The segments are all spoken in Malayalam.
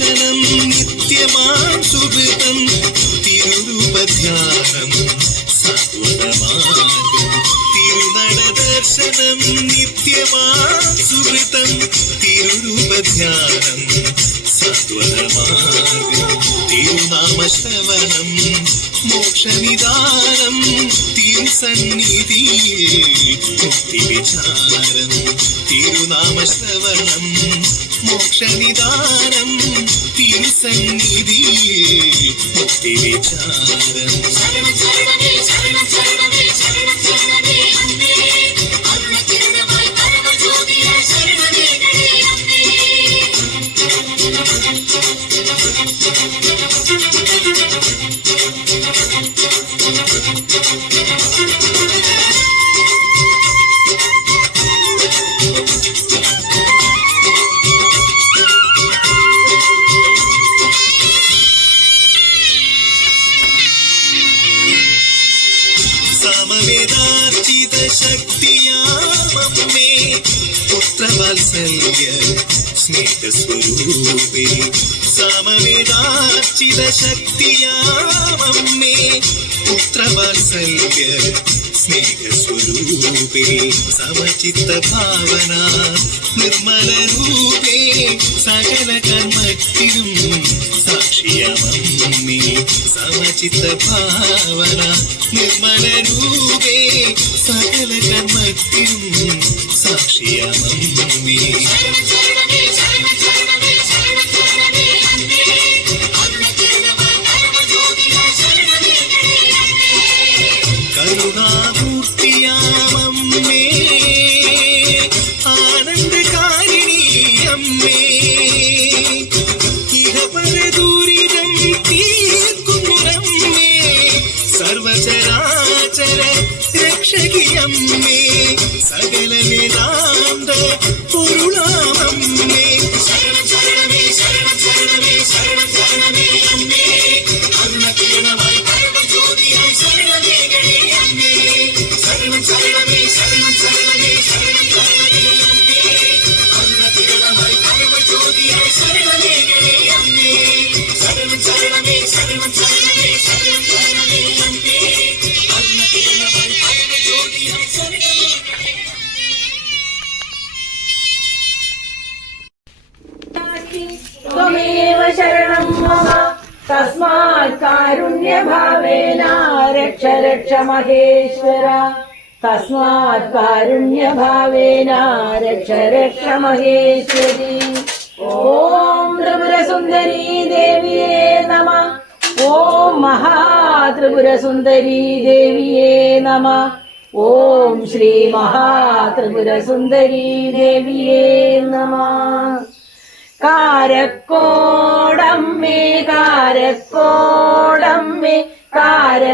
ദർശനം നിത്യമാം സുഹൃതം. തിരുരൂപധ്യാനം സത്വരമാർഗം തിരുനട ദർശനം നിത്യമാം സുഹൃതം. തിരുരൂപധ്യാനം സത്വരമാർഗം തിരുനാമശ്രവണം മോക്ഷനിദാനം തിരുസന്നിധിയിൽ മുക്തിവിചാരം തിരുനാമശ്രവണം. മോക്ഷനിദാനം തിരുസന്നിധിയിൽ മുക്തിവിചാരം. ശരണം ശരണമേ ശരണം സമവേദാർച്ചിത ശക്തിയാമമ്മേ പുത്രവാത്സല്യ സ്നേഹസ്വരൂപേ സമവേദാർച്ചിത ശക്തിയാമമ്മേ പുത്രവാത്സല്യ സ്നേഹസ്വരൂപേ സമചിത്ത ഭാവന നിർമ്മലരൂപേ സകല കർമ്മത്തിനും സാക്ഷിയമമ്മി സമചിത്ത ഭാവന നിർമ്മലരൂപേ സകല കർമ്മത്തിനും സാക്ഷിയമമ്മേ. രക്ഷകിയമ്മേ സകല വേദാന്ത പൊരുളാമമ്മേ ശരണം ശരണമേ ശരണമേവ ശരണം മമ. തസ്മാത് കാരുണ്യഭാവേന രക്ഷ രക്ഷ മഹേശ്വര. തസ്മാത് കാരുണ്യഭാവേന രക്ഷ രക്ഷ മഹേശ്വരി. ഓം ത്രിപുരസുന്ദരീ ദേവിയേ നമ. ഓം മഹാത്രിപുരസുന്ദരീ ദേവിയേ നമ. ഓം ശ്രീ മഹാത്രിപുരസുന്ദരീ ദേവിയേ നമ. കാരക്കോടമ്മേ കാരക്കോടമ്മേ കാരക്കോടമ്മേ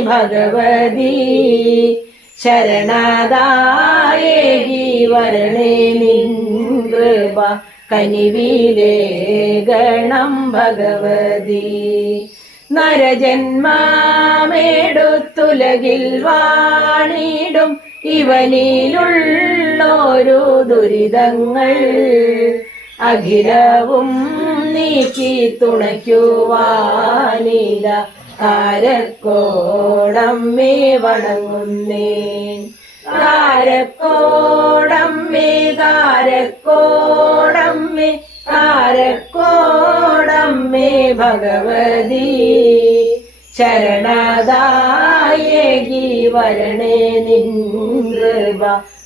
ഭഗവതി. ശരണദായേകി വരണേ നിൻ കൃപ കനിവിലേ ഗണം ഭഗവതി. നരജന്മാമേടുത്തുലകിൽ വാണിടും ഇവനിലുള്ളൊരു ദുരിതങ്ങൾ അഖിലവും നീക്കി തുണയ്ക്കുവാനില കാരക്കോടമ്മേ വണങ്ങുന്നേ കാരക്കോടമ്മേ കാരക്കോടമ്മേ കാരക്കോടമ്മേ ഭഗവതി. ശരണദായകി വരണേ നിൻ കൃപ.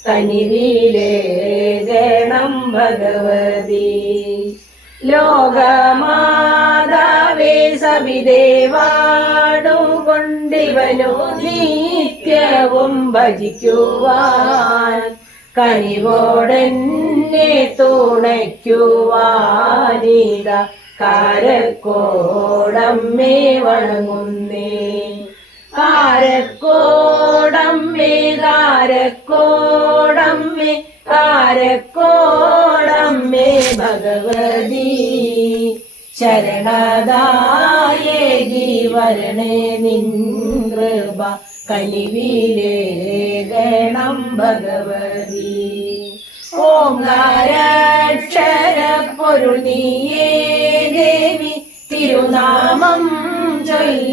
കനിവിലേകണം ഭഗവതി. ലോകമാതാവേ സവിദേവാടുകൊണ്ടിവനു നിത്യവും ഭജിക്കുവാൻ കനിവോടെന്നെ തുണയ്ക്കുവാനിത കാരക്കോടമ്മേ വണങ്ങുന്നേ. കാരക്കോടമ്മേ കാരക്കോടമ്മേ കാരക്കോടമ്മേ ഭഗവതി ശരണദായേകി വരണേ നിൻ കനിവിലേ ഗണം ഭഗവതി. ഓംകാരക്ഷര പൊരുൾ നീയേ ദേവി തിരുനാമം ചൊല്ല